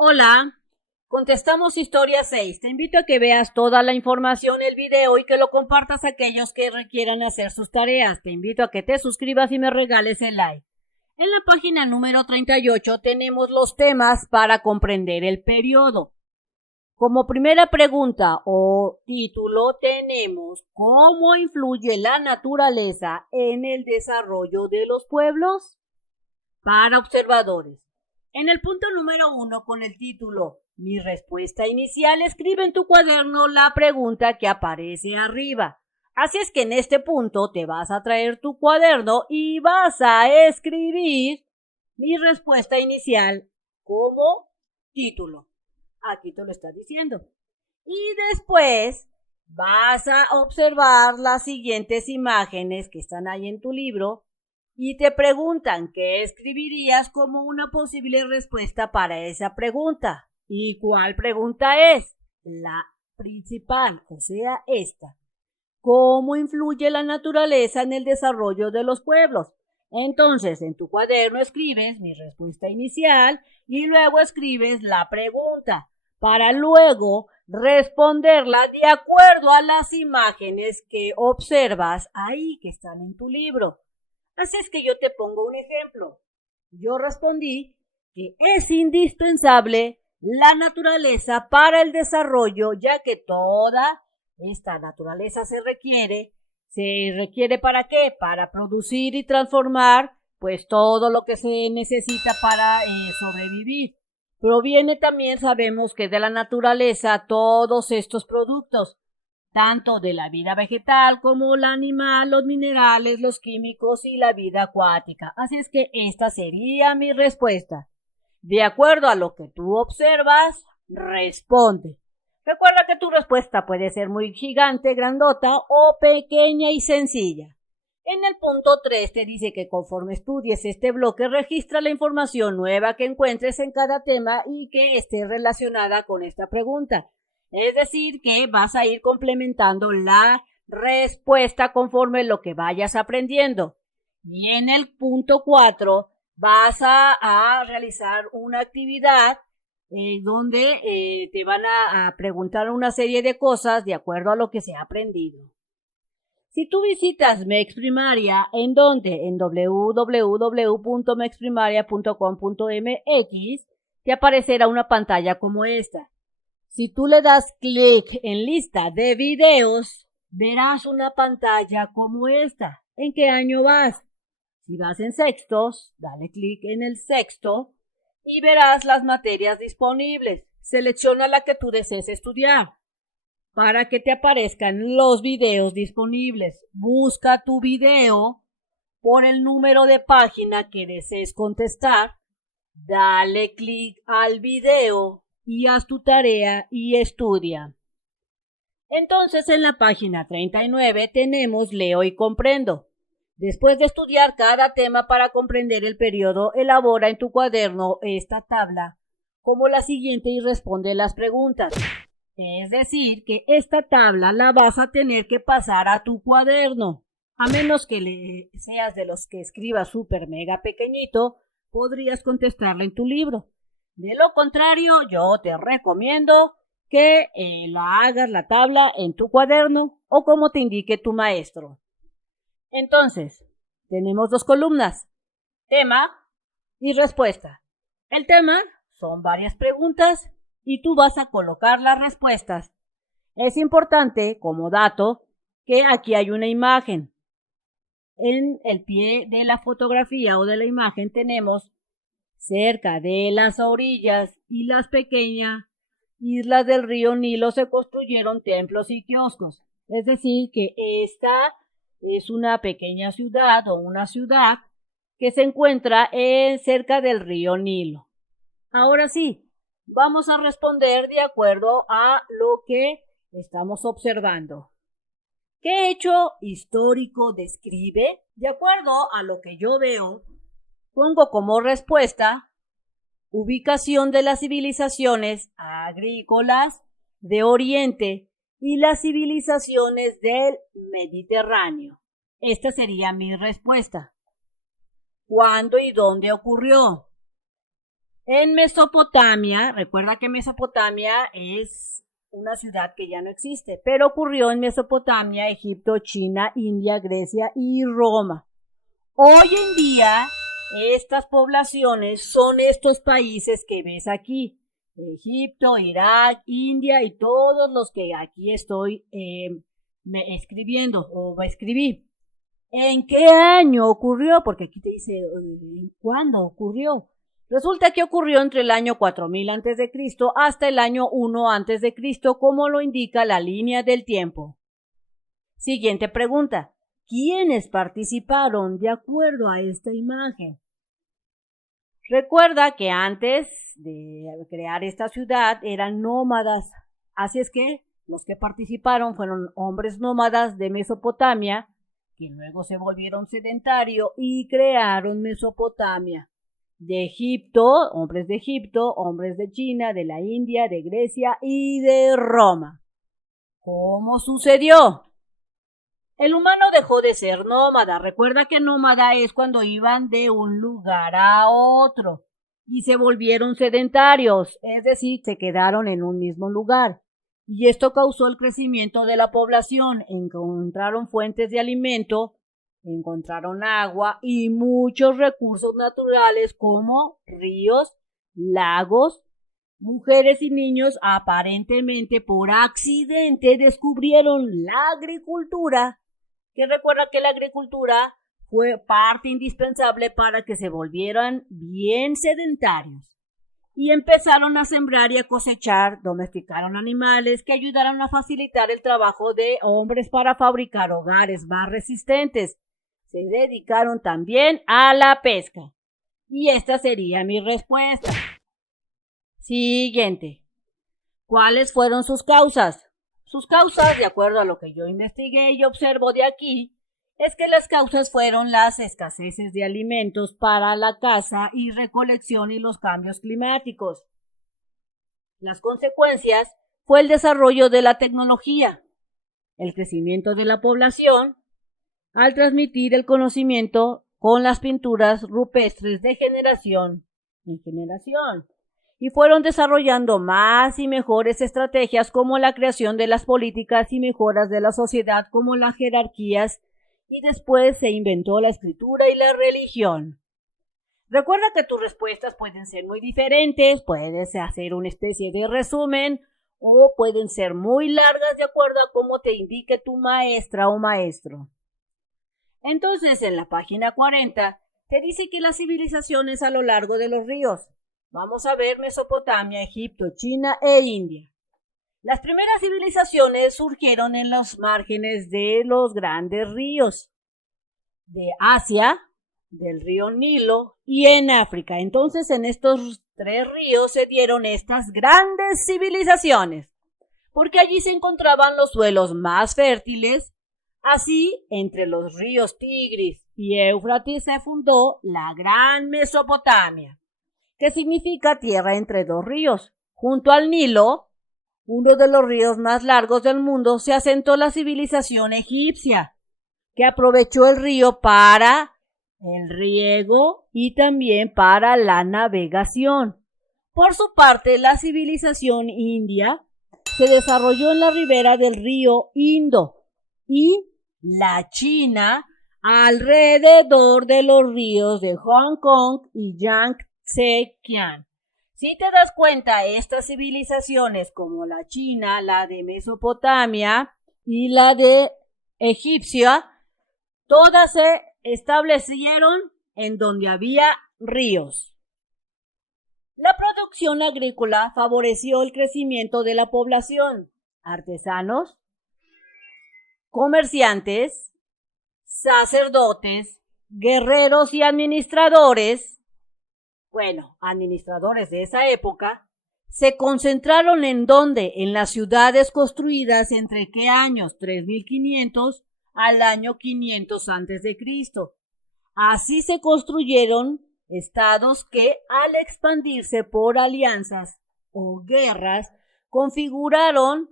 Hola, contestamos historia 6. Te invito a que veas toda la información, el video y que lo compartas a aquellos que requieran hacer sus tareas. Te invito a que te suscribas y me regales el like. En la página número 38 tenemos los temas para comprender el periodo. Como primera pregunta o título tenemos ¿cómo influye la naturaleza en el desarrollo de los pueblos? Para observadores. En el punto número 1 con el título Mi respuesta inicial, escribe en tu cuaderno la pregunta que aparece arriba. Así es que en este punto te vas a traer tu cuaderno y vas a escribir mi respuesta inicial como título. Aquí te lo está diciendo. Y después vas a observar las siguientes imágenes que están ahí en tu libro y te preguntan qué escribirías como una posible respuesta para esa pregunta. ¿Y cuál pregunta es? La principal, o sea, esta. ¿Cómo influye la naturaleza en el desarrollo de los pueblos? Entonces, en tu cuaderno escribes mi respuesta inicial y luego escribes la pregunta para luego responderla de acuerdo a las imágenes que observas ahí que están en tu libro. Así es que yo te pongo un ejemplo. Yo respondí que es indispensable la naturaleza para el desarrollo, ya que toda esta naturaleza se requiere ¿para qué? Para producir y transformar pues todo lo que se necesita para sobrevivir. Proviene también, sabemos que de la naturaleza todos estos productos, tanto de la vida vegetal como la animal, los minerales, los químicos y la vida acuática. Así es que esta sería mi respuesta. De acuerdo a lo que tú observas, responde. Recuerda que tu respuesta puede ser muy gigante, grandota o pequeña y sencilla. En el punto 3 te dice que conforme estudies este bloque, registra la información nueva que encuentres en cada tema y que esté relacionada con esta pregunta. Es decir, que vas a ir complementando la respuesta conforme lo que vayas aprendiendo. Y en el punto 4 vas a realizar una actividad donde te van a preguntar una serie de cosas de acuerdo a lo que se ha aprendido. Si tú visitas MEX Primaria, ¿en dónde? En www.mexprimaria.com.mx te aparecerá una pantalla como esta. Si tú le das clic en lista de videos, verás una pantalla como esta. ¿En qué año vas? Si vas en sextos, dale clic en el sexto y verás las materias disponibles. Selecciona la que tú desees estudiar para que te aparezcan los videos disponibles. Busca tu video por el número de página que desees contestar. Dale clic al video y haz tu tarea y estudia. Entonces en la página 39 tenemos Leo y comprendo. Después de estudiar cada tema para comprender el periodo, elabora en tu cuaderno esta tabla como la siguiente y responde las preguntas. Es decir, que esta tabla la vas a tener que pasar a tu cuaderno. A menos que seas de los que escriba súper mega pequeñito, podrías contestarla en tu libro. De lo contrario, yo te recomiendo que la hagas la tabla en tu cuaderno o como te indique tu maestro. Entonces, tenemos dos columnas, tema y respuesta. El tema son varias preguntas y tú vas a colocar las respuestas. Es importante, como dato, que aquí hay una imagen. En el pie de la fotografía o de la imagen tenemos cerca de las orillas y las pequeñas islas del río Nilo se construyeron templos y kioscos. Es decir, que esta es una pequeña ciudad o una ciudad que se encuentra cerca del río Nilo. Ahora sí, vamos a responder de acuerdo a lo que estamos observando. ¿Qué hecho histórico describe? De acuerdo a lo que yo veo, pongo como respuesta ubicación de las civilizaciones agrícolas de Oriente y las civilizaciones del Mediterráneo. Esta sería mi respuesta. ¿Cuándo y dónde ocurrió? En Mesopotamia, recuerda que Mesopotamia es una ciudad que ya no existe, pero ocurrió en Mesopotamia, Egipto, China, India, Grecia y Roma. Hoy en día, estas poblaciones son estos países que ves aquí: Egipto, Irak, India y todos los que aquí estoy escribiendo o escribí. ¿En qué año ocurrió? Porque aquí te dice ¿en cuándo ocurrió? Resulta que ocurrió entre el año 4000 a.C. hasta el año 1 a.C., como lo indica la línea del tiempo. Siguiente pregunta: ¿quiénes participaron de acuerdo a esta imagen? Recuerda que antes de crear esta ciudad eran nómadas, así es que los que participaron fueron hombres nómadas de Mesopotamia, que luego se volvieron sedentarios y crearon Mesopotamia. De Egipto, hombres de China, de la India, de Grecia y de Roma. ¿Cómo sucedió? El humano dejó de ser nómada. Recuerda que nómada es cuando iban de un lugar a otro y se volvieron sedentarios, es decir, se quedaron en un mismo lugar. Y esto causó el crecimiento de la población. Encontraron fuentes de alimento, encontraron agua y muchos recursos naturales como ríos, lagos. Mujeres y niños aparentemente por accidente descubrieron la agricultura, que recuerda que la agricultura fue parte indispensable para que se volvieran bien sedentarios. Y empezaron a sembrar y a cosechar, domesticaron animales que ayudaron a facilitar el trabajo de hombres para fabricar hogares más resistentes. Se dedicaron también a la pesca. Y esta sería mi respuesta. Siguiente. ¿Cuáles fueron sus causas? Sus causas, de acuerdo a lo que yo investigué y observo de aquí, es que las causas fueron las escaseces de alimentos para la caza y recolección y los cambios climáticos. Las consecuencias fue el desarrollo de la tecnología, el crecimiento de la población, al transmitir el conocimiento con las pinturas rupestres de generación en generación. Y fueron desarrollando más y mejores estrategias como la creación de las políticas y mejoras de la sociedad como las jerarquías, y después se inventó la escritura y la religión. Recuerda que tus respuestas pueden ser muy diferentes, puedes hacer una especie de resumen o pueden ser muy largas de acuerdo a cómo te indique tu maestra o maestro. Entonces, en la página 40 te dice que las civilizaciones a lo largo de los ríos. Vamos a ver Mesopotamia, Egipto, China e India. Las primeras civilizaciones surgieron en los márgenes de los grandes ríos de Asia, del río Nilo y en África. Entonces, en estos tres ríos se dieron estas grandes civilizaciones, porque allí se encontraban los suelos más fértiles. Así, entre los ríos Tigris y Éufrates se fundó la Gran Mesopotamia, que significa tierra entre dos ríos. Junto al Nilo, uno de los ríos más largos del mundo, se asentó la civilización egipcia, que aprovechó el río para el riego y también para la navegación. Por su parte, la civilización india se desarrolló en la ribera del río Indo y la China alrededor de los ríos de Hong Kong y Yangtze-Kiang. Si te das cuenta, estas civilizaciones como la China, la de Mesopotamia y la de Egipcia, todas se establecieron en donde había ríos. La producción agrícola favoreció el crecimiento de la población. Artesanos, comerciantes, sacerdotes, guerreros y administradores, administradores de esa época, se concentraron en ¿dónde? En las ciudades construidas entre ¿qué años? 3500 al año 500 a.C. Así se construyeron estados que, al expandirse por alianzas o guerras, configuraron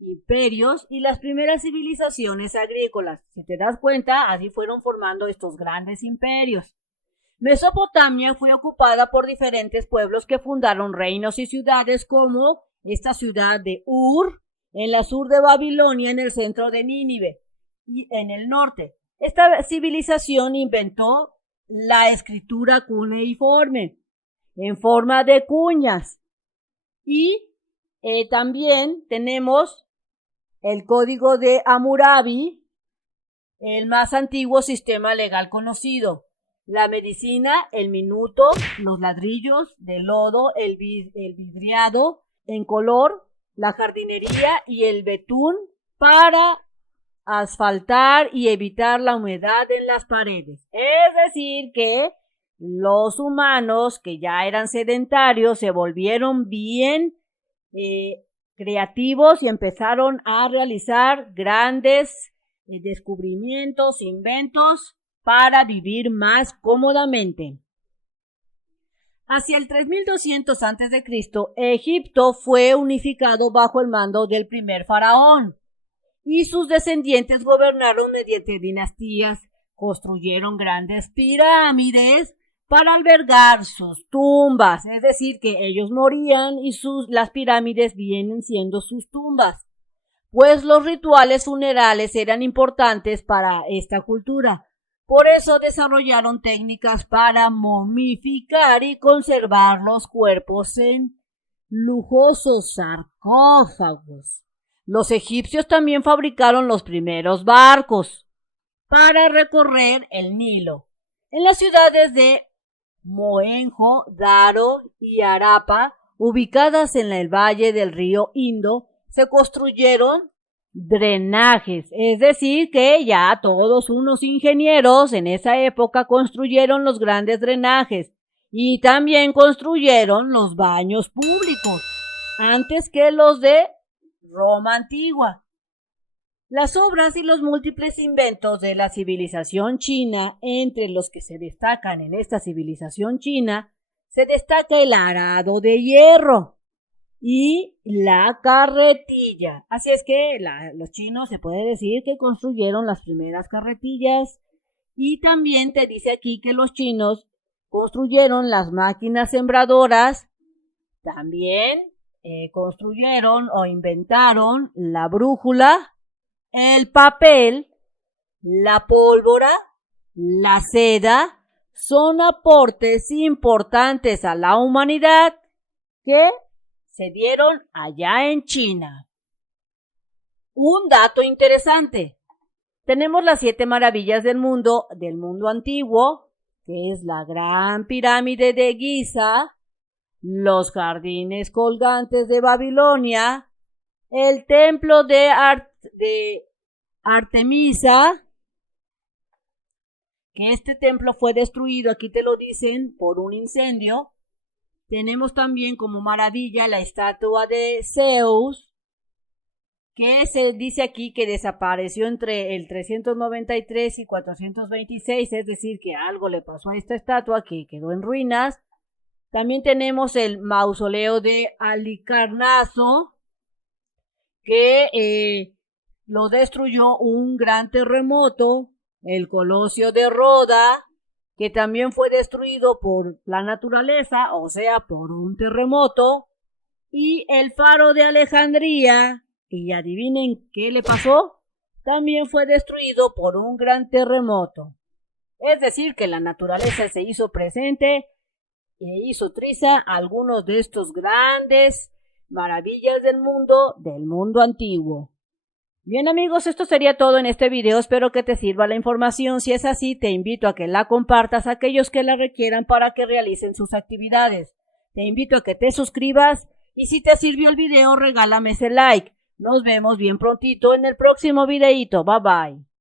imperios y las primeras civilizaciones agrícolas. Si te das cuenta, así fueron formando estos grandes imperios. Mesopotamia fue ocupada por diferentes pueblos que fundaron reinos y ciudades como esta ciudad de Ur, en la sur de Babilonia, en el centro de Nínive y en el norte. Esta civilización inventó la escritura cuneiforme en forma de cuñas y también tenemos el código de Hammurabi, el más antiguo sistema legal conocido. La medicina, el minuto, los ladrillos de lodo, el vidriado en color, la jardinería y el betún para asfaltar y evitar la humedad en las paredes. Es decir que los humanos que ya eran sedentarios se volvieron bien creativos y empezaron a realizar grandes descubrimientos, inventos para vivir más cómodamente. Hacia el 3200 a.C., Egipto fue unificado bajo el mando del primer faraón y sus descendientes gobernaron mediante dinastías, construyeron grandes pirámides para albergar sus tumbas, es decir, que ellos morían y las pirámides vienen siendo sus tumbas, pues los rituales funerales eran importantes para esta cultura. Por eso desarrollaron técnicas para momificar y conservar los cuerpos en lujosos sarcófagos. Los egipcios también fabricaron los primeros barcos para recorrer el Nilo. En las ciudades de Mohenjo-Daro y Harappa, ubicadas en el valle del río Indo, se construyeron drenajes, es decir que ya todos unos ingenieros en esa época construyeron los grandes drenajes y también construyeron los baños públicos antes que los de Roma antigua. Las obras y los múltiples inventos de la civilización china, entre los que se destacan en esta civilización china, se destaca el arado de hierro y la carretilla. Así es que los chinos se puede decir que construyeron las primeras carretillas y también te dice aquí que los chinos construyeron las máquinas sembradoras, también construyeron o inventaron la brújula, el papel, la pólvora, la seda. Son aportes importantes a la humanidad que se dieron allá en China. Un dato interesante. Tenemos las 7 maravillas del mundo antiguo, que es la Gran Pirámide de Giza, los jardines colgantes de Babilonia, el templo de Artemisa, que este templo fue destruido, aquí te lo dicen, por un incendio. Tenemos también como maravilla la estatua de Zeus, que se dice aquí que desapareció entre el 393 y 426, es decir, que algo le pasó a esta estatua que quedó en ruinas. También tenemos el mausoleo de Halicarnaso, que lo destruyó un gran terremoto, el Colosio de Roda, que también fue destruido por la naturaleza, o sea, por un terremoto, y el Faro de Alejandría, y adivinen qué le pasó, también fue destruido por un gran terremoto. Es decir, que la naturaleza se hizo presente e hizo triza algunos de estos grandes maravillas del mundo antiguo. Bien amigos, esto sería todo en este video, espero que te sirva la información. Si es así, te invito a que la compartas a aquellos que la requieran para que realicen sus actividades. Te invito a que te suscribas y si te sirvió el video, regálame ese like. Nos vemos bien prontito en el próximo videito. Bye bye.